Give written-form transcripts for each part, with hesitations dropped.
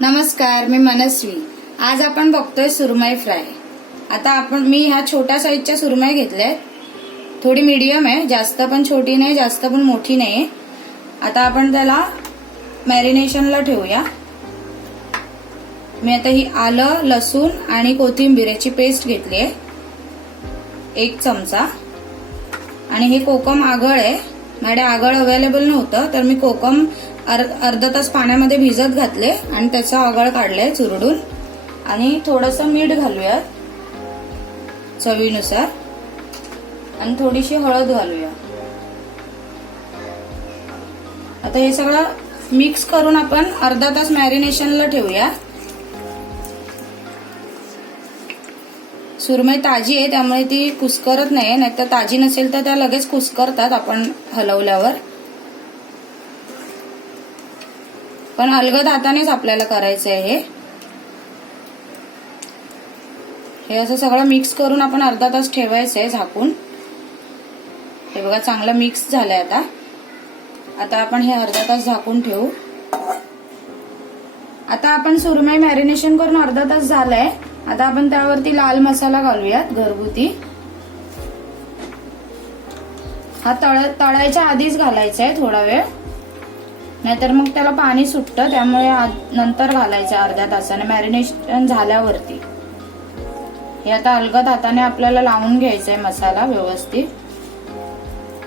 नमस्कार, मी मनस्वी। आज आपण बघतोय सुरमई फ्राय। आता मी ह्या छोट्या साईजच्या सुरमई घेतल्या, थोडी मीडियम आहे, जास्त पण छोटी नाही जास्त पण मोठी नाही। आता आपण त्याला मॅरिनेशनला ठेवूया। मी आता ही आलं, लसूण आणि कोथिंबीर याची पेस्ट घेतली आहे, 1 चमचा। आणि हे कोकम आगळ आहे, माझ्याकडे आगळ अवेलेबल नव्हतं तर मी कोकम अर्धा तास पाण्यामध्ये भिजत घातले आणि त्याचा आगळ काढलाय चुरडून। आणि थोडंसं मीठ घालूया चवीनुसार आणि थोडीशी हळद घालूया। आता हे सगळं मिक्स करून आपण अर्धा तास मॅरिनेशनला ठेवूया। सुरमई ताजी आहे त्यामुळे ती कुस्करत नाही, नाहीतर ताजी नसेल तर त्या लगेच कुस्करतात आपण हलवल्यावर। पण अलगद हातानेच आपल्याला करायचं आहे हे असं सगळं मिक्स करून आपण अर्धा तास ठेवायचं आहे झाकून। हे बघा चांगलं मिक्स झालंय। आता आपण हे अर्धा तास झाकून ठेवू। आता आपण सुरमई मॅरिनेशन करून अर्धा तास झालाय। आता आपण त्यावरती लाल मसाला घालूयात घरगुती। हा तळायच्या आधीच घालायचा आहे थोडा वेळ, नाहीतर मग त्याला पाणी सुटतं, त्यामुळे नंतर घालायचं अर्ध्या तासाने मॅरिनेशन झाल्यावरती। हे आता अलगद हाताने आपल्याला लावून घ्यायचंय मसाला व्यवस्थित।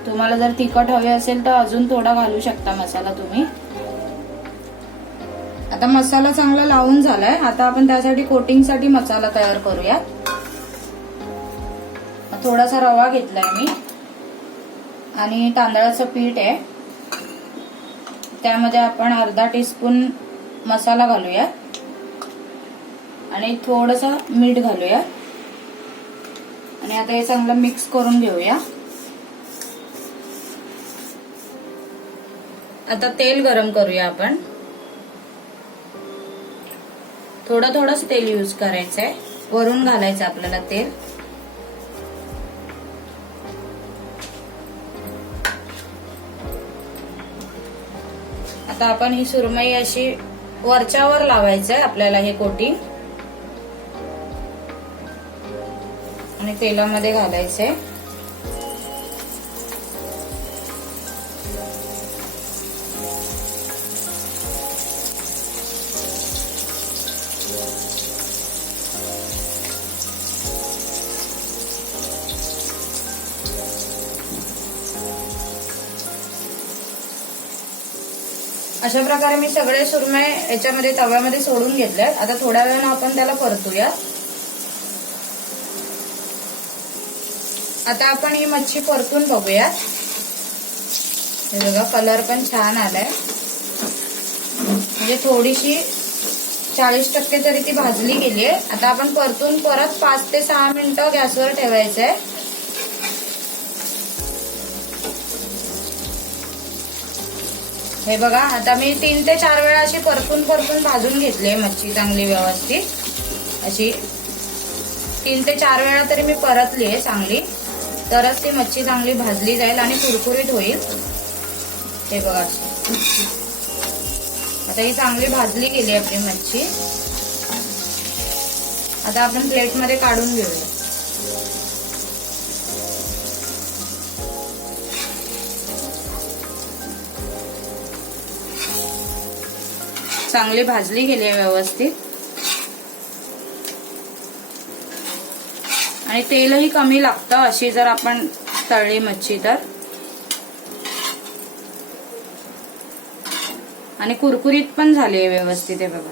तुम्हाला जर तिखट हवे असेल तर अजून थोडा घालू शकता मसाला तुम्ही। आता मसाला चांगला लावून झालाय। आता आपण त्यासाठी कोटिंगसाठी मसाला तयार करूया। थोडासा रवा घेतलाय मी आणि तांदळाचं पीठ आहे, त्यामध्ये आपण अर्धा टीस्पून मसाला घालूया आणि थोडंसं मीठ घालूया आणि आता हे चांगलं मिक्स करून घेऊया। आता तेल गरम करूया आपण। थोडं थोडंच तेल यूज करायचंय, वरून घालायचं आपल्याला तेल। आता आपण ही सुरमई अशी वरच्यावर लावायचंय आपल्याला हे कोटिंग आणि तेलामध्ये घालायचंय। अशा प्रकारे मी सगळे सुरमई याच्यामध्ये तव्यामध्ये सोडून घेतले। आता थोड्या वेळानं आपण त्याला परतूया। आता आपण ही मच्छी परतून बघूया। हे बघा कलर पण छान आलाय, म्हणजे थोडीशी 40% तरी ती भाजली गेली आहे। आता आपण परतून परत 5 ते 6 मिनिटं गॅसवर ठेवायचंय। हे बघा आता मी 3 ते 4 वेळा अशी परतून भाजून घेतली आहे मच्छी चांगली व्यवस्थित। अशी 3 ते 4 वेळा तरी मी परतली आहे चांगली, तरच ती मच्छी चांगली भाजली जाईल आणि कुरकुरीत होईल। हे बघा आता ही चांगली भाजली गेली आपली मच्छी। आता आपण प्लेटमध्ये काढून घेऊया। चांगली भाजली गेली आहे व्यवस्थित आणि तेलही कमी लागतं अशी जर आपण तळली मच्छी तर। आणि कुरकुरीत पण झाली आहे व्यवस्थित। हे बघा